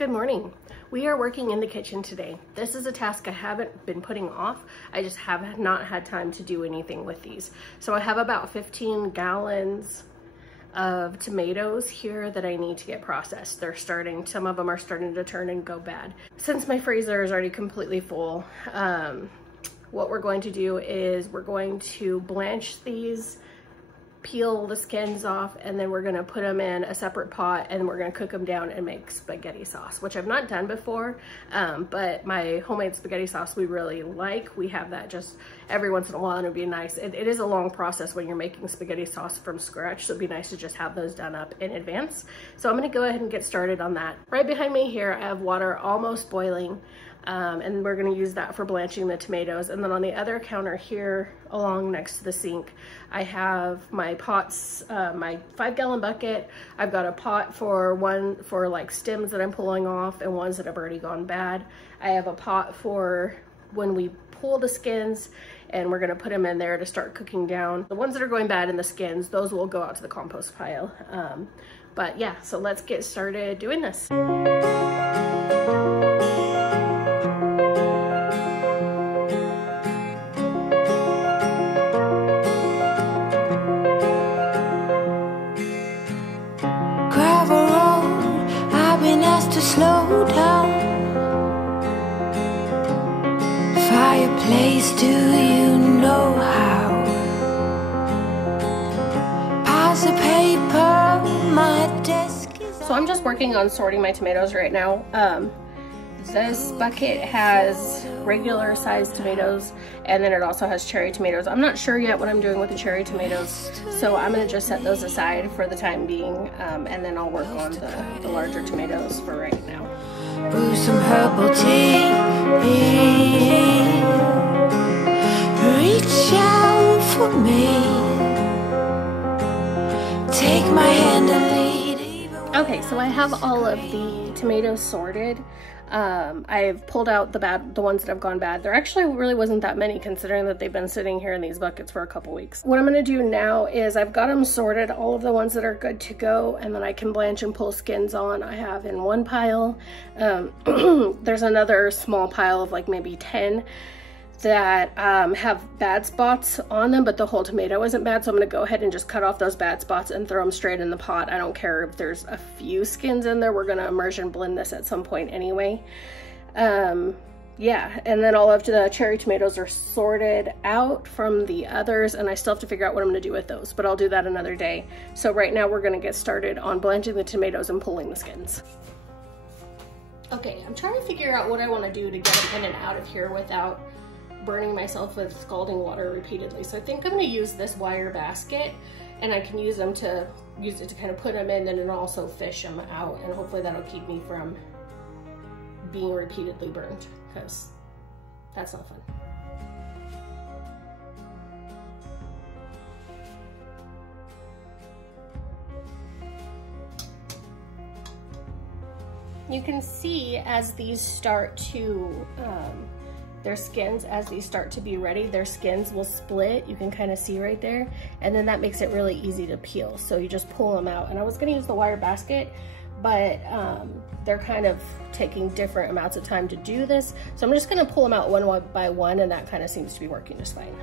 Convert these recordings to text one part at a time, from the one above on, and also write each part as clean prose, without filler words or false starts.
Good morning. We are working in the kitchen today. This is a task I haven't been putting off. I just have not had time to do anything with these. So I have about 15 gallons of tomatoes here that I need to get processed. Some of them are starting to turn and go bad. Since my freezer is already completely full, what we're going to do is we're going to blanch these, peel the skins off, and then we're gonna put them in a separate pot and we're gonna cook them down and make spaghetti sauce, which I've not done before, but my homemade spaghetti sauce we really like. We have that just every once in a while and it'd be nice. It is a long process when you're making spaghetti sauce from scratch, so it'd be nice to just have those done up in advance. So I'm gonna go ahead and get started on that. Right behind me here, I have water almost boiling. And we're gonna use that for blanching the tomatoes. And then on the other counter here, along next to the sink, I have my pots, my 5-gallon bucket. I've got a pot for like stems that I'm pulling off and ones that have already gone bad. I have a pot for when we pull the skins, and we're gonna put them in there to start cooking down. The ones that are going bad in the skins, those will go out to the compost pile. But yeah, so let's get started doing this. Slow down. Fireplace, do you know how? Pass the paper, my desk is. So I'm just working on sorting my tomatoes right now. This bucket has regular sized tomatoes, and then it also has cherry tomatoes. I'm not sure yet what I'm doing with the cherry tomatoes, so I'm gonna just set those aside for the time being, and then I'll work on the larger tomatoes for right now. Brew some herbal tea. Reach out for me. Take my hand and lead. Okay, so I have all of the tomatoes sorted. I've pulled out the ones that have gone bad. There actually really wasn't that many, considering that they've been sitting here in these buckets for a couple weeks. What I'm gonna do now is I've got them sorted, all of the ones that are good to go, and then I can blanch and pull skins on. I have in one pile. There's another small pile of like maybe 10 that have bad spots on them, but the whole tomato isn't bad, so I'm gonna go ahead and just cut off those bad spots and throw them straight in the pot. I don't care if there's a few skins in there. We're gonna immersion blend this at some point anyway. Yeah, and then all of the cherry tomatoes are sorted out from the others, and I still have to figure out what I'm gonna do with those, but I'll do that another day. So right now we're gonna get started on blanching the tomatoes and pulling the skins. Okay, I'm trying to figure out what I wanna do to get them in and out of here without burning myself with scalding water repeatedly. So I think I'm gonna use this wire basket, and I can use it to kind of put them in, and then also fish them out, and hopefully that'll keep me from being repeatedly burned, because that's not fun. You can see as these start to their skins, as these start to be ready, their skins will split. You can kind of see right there, and then that makes it really easy to peel. So you just pull them out. And I was gonna use the wire basket, but they're kind of taking different amounts of time to do this. So I'm just gonna pull them out one by one, and that kind of seems to be working just fine.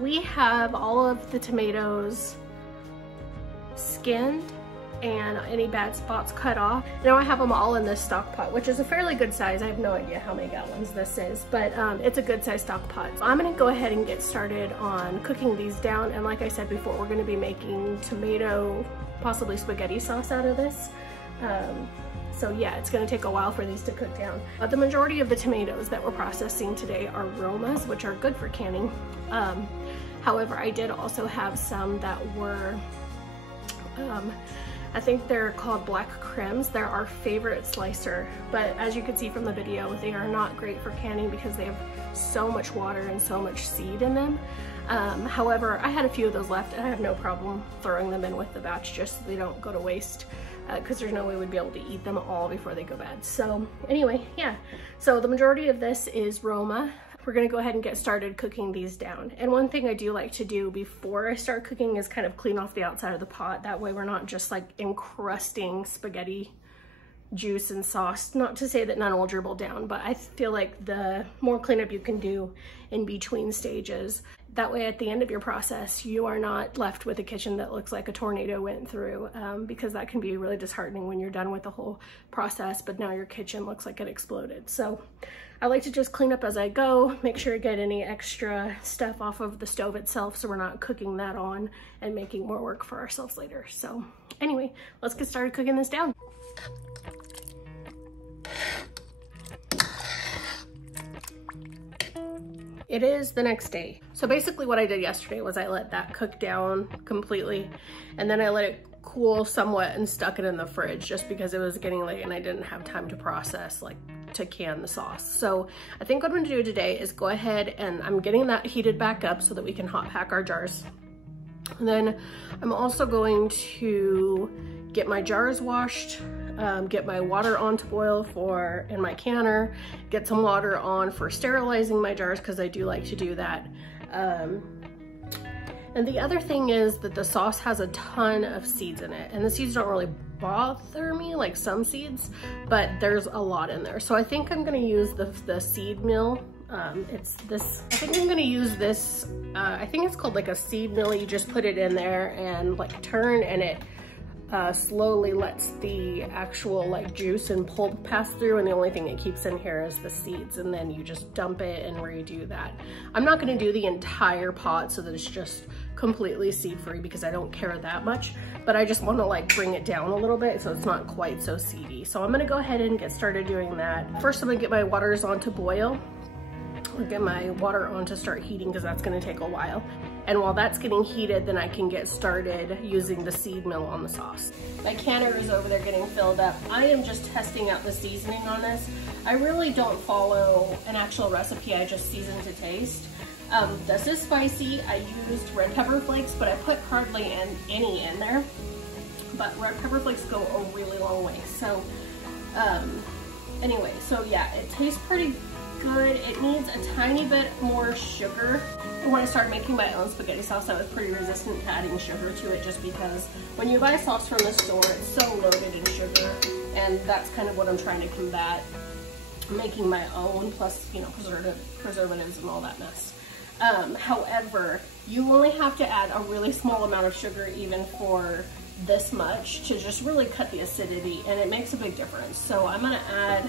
We have all of the tomatoes skinned and any bad spots cut off. Now I have them all in this stock pot, which is a fairly good size. I have no idea how many gallons this is, but it's a good size stock pot. So I'm gonna go ahead and get started on cooking these down. And like I said before, we're gonna be making tomato, possibly spaghetti sauce out of this. So yeah, it's gonna take a while for these to cook down. But the majority of the tomatoes that we're processing today are Romas, which are good for canning. However, I did also have some that were, I think they're called black crims. They're our favorite slicer, but as you can see from the video, they are not great for canning because they have so much water and so much seed in them. However, I had a few of those left and I have no problem throwing them in with the batch just so they don't go to waste, because there's no way we'd be able to eat them all before they go bad. So anyway, yeah, so the majority of this is Roma. We're gonna go ahead and get started cooking these down. And one thing I do like to do before I start cooking is kind of clean off the outside of the pot. That way we're not just like encrusting spaghetti juice and sauce. Not to say that none will dribble down, but I feel like the more cleanup you can do in between stages, that way at the end of your process, you are not left with a kitchen that looks like a tornado went through, because that can be really disheartening when you're done with the whole process, but now your kitchen looks like it exploded. So I like to just clean up as I go, make sure to get any extra stuff off of the stove itself so we're not cooking that on and making more work for ourselves later. So anyway, let's get started cooking this down. It is the next day. So basically what I did yesterday was I let that cook down completely, and then I let it cool somewhat and stuck it in the fridge just because it was getting late and I didn't have time to process, like to can the sauce. So I think what I'm gonna do today is go ahead and I'm getting that heated back up so that we can hot pack our jars. And then I'm also going to get my jars washed, get my water on to boil in my canner, get some water on for sterilizing my jars because I do like to do that. And the other thing is that the sauce has a ton of seeds in it, and the seeds don't really bother me like some seeds, but there's a lot in there. So I think I'm gonna use the seed mill. It's this, I think I'm gonna use this, I think it's called like a seed mill. You just put it in there and like turn, and it slowly lets the actual like juice and pulp pass through, and the only thing it keeps in here is the seeds, and then you just dump it and redo that. I'm not gonna do the entire pot so that it's just completely seed free because I don't care that much, but I just wanna like bring it down a little bit so it's not quite so seedy. So I'm gonna go ahead and get started doing that. First, I'm gonna get my waters on to boil. I'll get my water on to start heating because that's gonna take a while. And while that's getting heated, then I can get started using the seed mill on the sauce. My canner is over there getting filled up. I am just testing out the seasoning on this. I really don't follow an actual recipe, I just season to taste. This is spicy. I used red pepper flakes, but I put hardly any in there. But red pepper flakes go a really long way. So anyway, so yeah, it tastes pretty good. It needs a tiny bit more sugar. When I started making my own spaghetti sauce, I was pretty resistant to adding sugar to it just because when you buy sauce from the store, it's so loaded in sugar, and that's kind of what I'm trying to combat, making my own, plus, you know, preservatives and all that mess. However, you only have to add a really small amount of sugar even for this much to just really cut the acidity, and it makes a big difference. So I'm gonna add,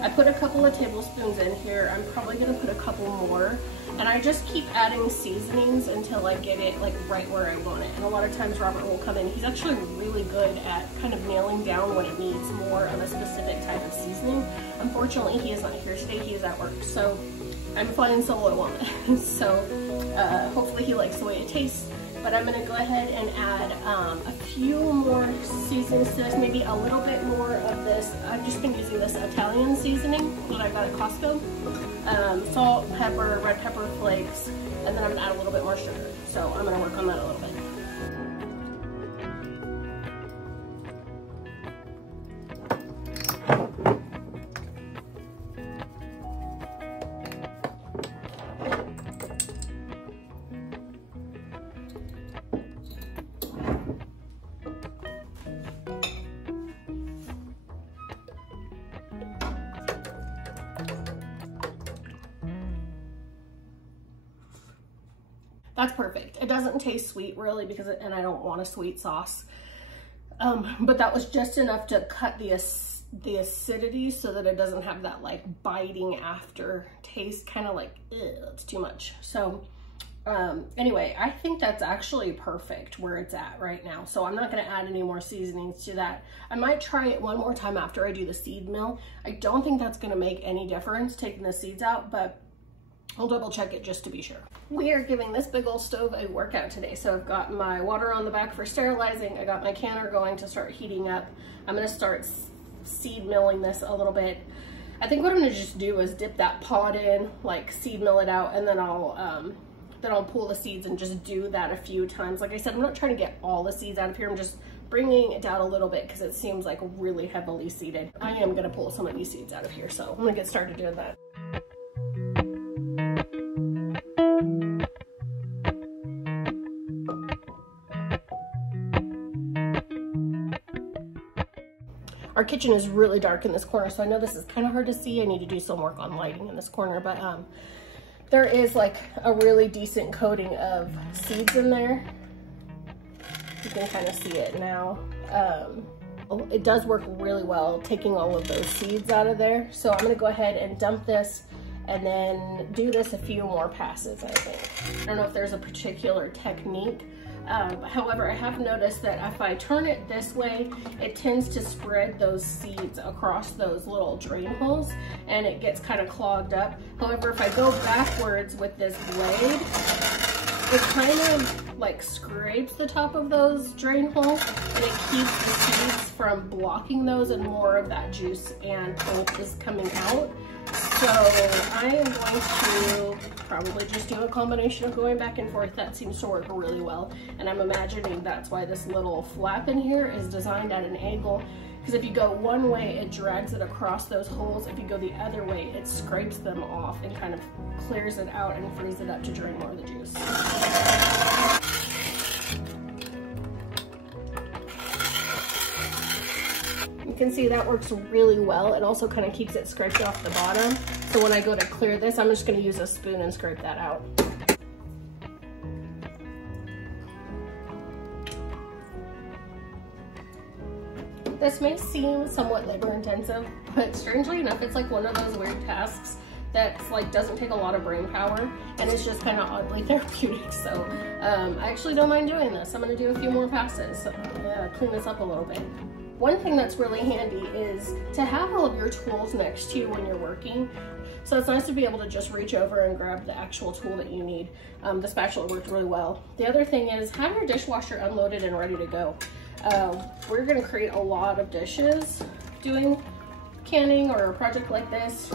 I put a couple of tablespoons in here. I'm probably gonna put a couple more, and I just keep adding seasonings until I get it like right where I want it. And a lot of times Robert will come in, he's actually really good at kind of nailing down when it needs more of a specific type of seasoning. Unfortunately, he is not here today, he is at work, so I'm flying solo on it. So hopefully he likes the way it tastes. But I'm gonna go ahead and add a few more seasonings to this, maybe a little bit more of this. I've just been using this Italian seasoning that I got at Costco. Salt, pepper, red pepper flakes, and then I'm gonna add a little bit more sugar. So I'm gonna work on that a little bit. That's perfect. It doesn't taste sweet really and I don't want a sweet sauce. But that was just enough to cut the acidity so that it doesn't have that like biting after taste, kind of like, it's too much. So anyway, I think that's actually perfect where it's at right now. So I'm not gonna add any more seasonings to that. I might try it one more time after I do the seed mill. I don't think that's gonna make any difference taking the seeds out, but I'll double check it just to be sure. We are giving this big old stove a workout today. So I've got my water on the back for sterilizing. I got my canner going to start heating up. I'm gonna start seed milling this a little bit. I think what I'm gonna just do is dip that pod in, like seed mill it out, and then I'll pull the seeds and just do that a few times. Like I said, I'm not trying to get all the seeds out of here. I'm just bringing it down a little bit because it seems like really heavily seeded. I am gonna pull some of these seeds out of here, so I'm gonna get started doing that. Our kitchen is really dark in this corner, so I know this is kind of hard to see. I need to do some work on lighting in this corner, but there is like a really decent coating of seeds in there. You can kind of see it now. It does work really well taking all of those seeds out of there. So I'm gonna go ahead and dump this and then do this a few more passes, I think. I don't know if there's a particular technique. However, I have noticed that if I turn it this way, it tends to spread those seeds across those little drain holes and it gets kind of clogged up. However, if I go backwards with this blade, it kind of like scrapes the top of those drain holes and it keeps the seeds from blocking those and more of that juice and pulp is coming out. So I am going to probably just do a combination of going back and forth. That seems to work really well. And I'm imagining that's why this little flap in here is designed at an angle. Because if you go one way, it drags it across those holes. If you go the other way, it scrapes them off and kind of clears it out and frees it up to drain more of the juice. You can see that works really well. It also kind of keeps it scraped off the bottom. So when I go to clear this, I'm just going to use a spoon and scrape that out. This may seem somewhat labor intensive, but strangely enough, it's like one of those weird tasks that's like doesn't take a lot of brain power and it's just kind of oddly therapeutic. So I actually don't mind doing this. I'm going to do a few more passes, clean this up a little bit. One thing that's really handy is to have all of your tools next to you when you're working. So it's nice to be able to just reach over and grab the actual tool that you need. The spatula worked really well. The other thing is have your dishwasher unloaded and ready to go. We're gonna create a lot of dishes doing canning or a project like this.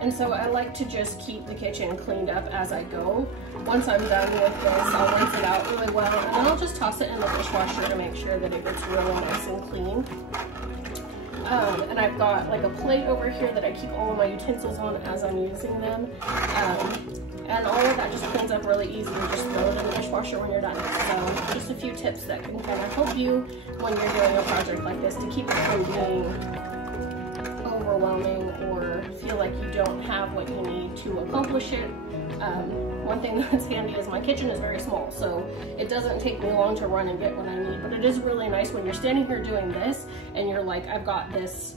And so I like to just keep the kitchen cleaned up as I go. Once I'm done with this, I'll rinse it out really well, and then I'll just toss it in the dishwasher to make sure that it gets really nice and clean. And I've got like a plate over here that I keep all of my utensils on as I'm using them. And all of that just cleans up really easy. You just throw it in the dishwasher when you're done. So just a few tips that can kind of help you when you're doing a project like this to keep it from being overwhelming or feel like you don't have what you need to accomplish it. One thing that's handy is my kitchen is very small, so it doesn't take me long to run and get what I need, but it is really nice when you're standing here doing this and you're like, I've got this,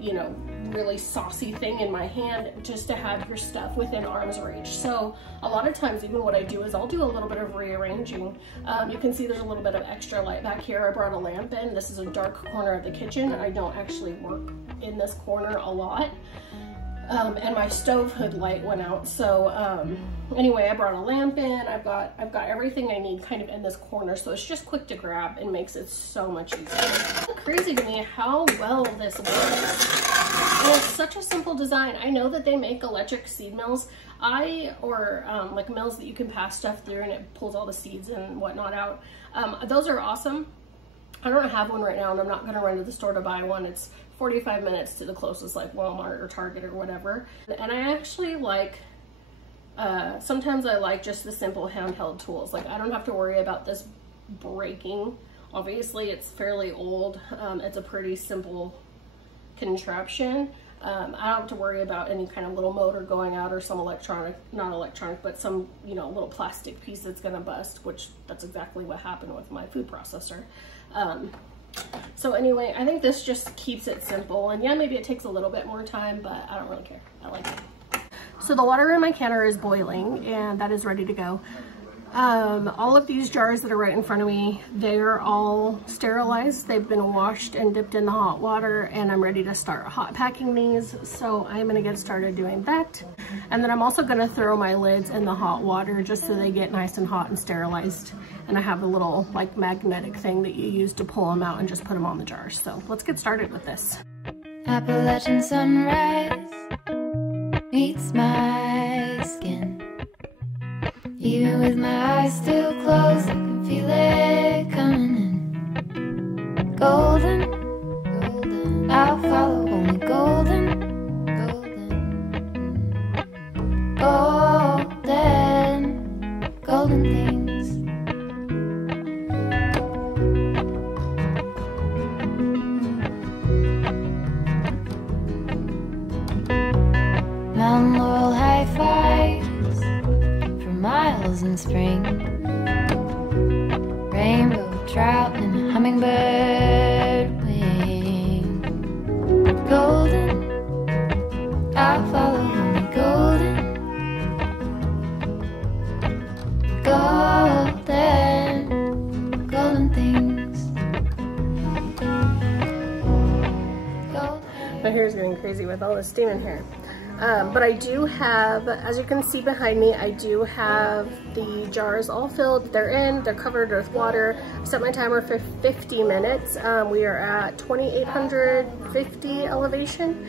you know, really saucy thing in my hand, just to have your stuff within arm's reach. So a lot of times even what I do is I'll do a little bit of rearranging. You can see there's a little bit of extra light back here. I brought a lamp in. This is a dark corner of the kitchen. I don't actually work in this corner a lot. And my stove hood light went out. So anyway, I brought a lamp in. I've got everything I need kind of in this corner, so it's just quick to grab and makes it so much easier. It's crazy to me how well this works. And it's such a simple design. I know that they make electric seed mills, or like mills that you can pass stuff through and it pulls all the seeds and whatnot out. Those are awesome. I don't have one right now, and I'm not gonna run to the store to buy one. It's 45 minutes to the closest like Walmart or Target or whatever. And I actually like, sometimes I like just the simple handheld tools. Like I don't have to worry about this breaking. Obviously it's fairly old. It's a pretty simple contraption. I don't have to worry about any kind of little motor going out or some electronic, not electronic, but some, you know, little plastic piece that's gonna bust, which that's exactly what happened with my food processor. So anyway, I think this just keeps it simple, and yeah, maybe it takes a little bit more time, but I don't really care. I like it. So the water in my canner is boiling and that is ready to go. All of these jars that are right in front of me, they're all sterilized. They've been washed and dipped in the hot water, and I'm ready to start hot packing these. So I'm gonna get started doing that. And then I'm also gonna throw my lids in the hot water just so they get nice and hot and sterilized. And I have a little like magnetic thing that you use to pull them out and just put them on the jars. So let's get started with this. Appalachian sunrise meets my skin. Even with my eyes still closed, I can feel it coming in. Golden, golden, I'll follow only golden, golden, golden, golden things. Mountain laurel high fives for miles in spring. Rainbow trout and a hummingbird wing. Golden, I'll follow only golden, golden, golden things. Golden. My hair is getting crazy with all this steam in here. But I do have, as you can see behind me, I do have the jars all filled. They're in, they're covered with water. I set my timer for 50 minutes. We are at 2,850 elevation.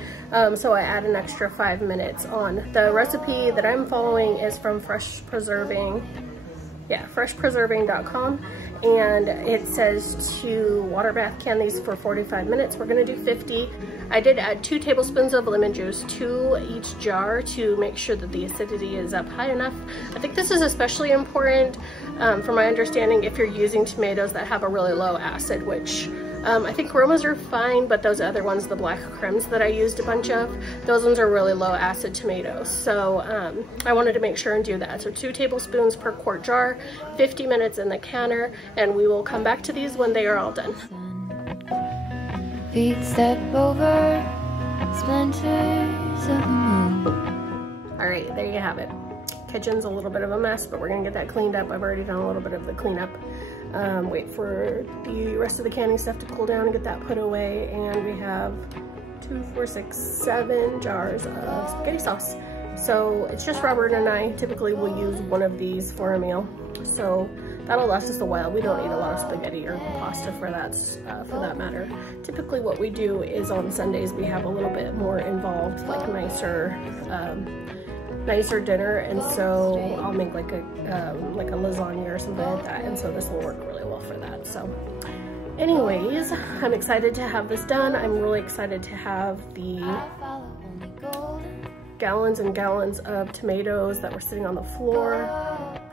So I add an extra 5 minutes on. The recipe that I'm following is from freshpreserving.com. And it says to water bath can these for 45 minutes. We're gonna do 50. I did add 2 tablespoons of lemon juice to each jar to make sure that the acidity is up high enough. I think this is especially important from my understanding if you're using tomatoes that have a really low acid, which I think Romas are fine, but those other ones, the black crims that I used a bunch of, those ones are really low acid tomatoes. So I wanted to make sure and do that. So 2 tablespoons per quart jar, 50 minutes in the canner, and we will come back to these when they are all done. Feet step over splinters of the moon. All right, there you have it. Kitchen's a little bit of a mess, but we're gonna get that cleaned up. I've already done a little bit of the cleanup. Wait for the rest of the canning stuff to cool down and get that put away. And we have 2, 4, 6, 7 jars of spaghetti sauce. So it's just Robert and I. Typically we'll use one of these for a meal. So that'll last us a while. We don't eat a lot of spaghetti or pasta for that matter. Typically what we do is on Sundays we have a little bit more involved, like nicer dinner, and so I'll make like a lasagna or something like that, and so this will work really well for that. So anyways, I'm excited to have this done. I'm really excited to have the gallons and gallons of tomatoes that were sitting on the floor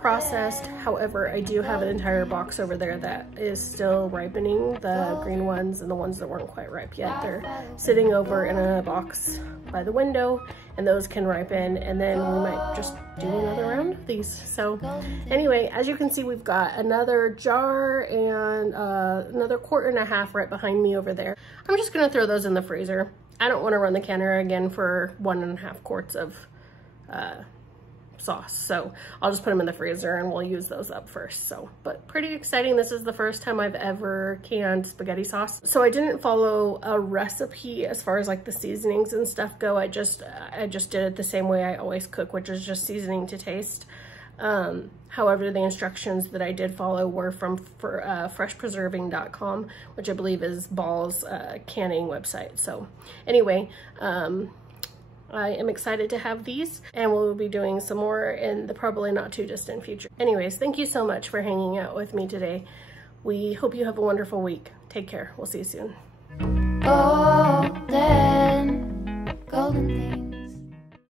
processed. However, I do have an entire box over there that is still ripening, the green ones and the ones that weren't quite ripe yet. They're sitting over in a box by the window, and those can ripen, and then we might just do another round of these. So anyway, as you can see, we've got another jar and another 1.5 quart right behind me over there. I'm just gonna throw those in the freezer. I don't want to run the canner again for 1.5 quarts of sauce, so I'll just put them in the freezer and we'll use those up first. So, but pretty exciting. This is the first time I've ever canned spaghetti sauce. So I didn't follow a recipe as far as like the seasonings and stuff go. I just did it the same way I always cook, which is just seasoning to taste. However, the instructions that I did follow were from freshpreserving.com, which I believe is Ball's canning website. So anyway, I am excited to have these, and we'll be doing some more in the probably not too distant future. Anyways, thank you so much for hanging out with me today. We hope you have a wonderful week. Take care. We'll see you soon. Golden.